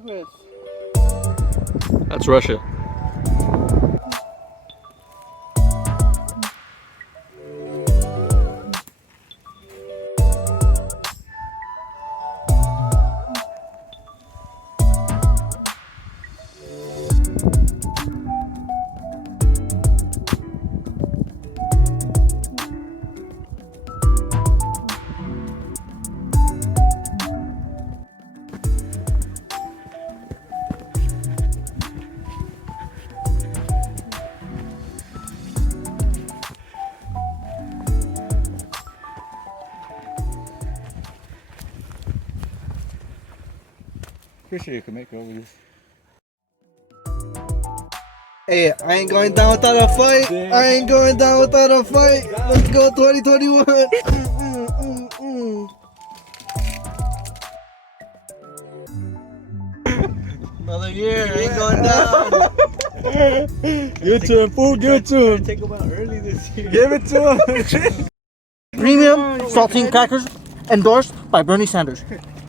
progress. That's Russia. Pretty sure you can make it over this. Hey, I ain't going down without a fight. Damn. I ain't going down without a fight. Let's go 2021. Another year, ain't going down. Give it to him, fool. Give it to him. Take them out early this year. Give it to him. Premium saltine crackers endorsed by Bernie Sanders.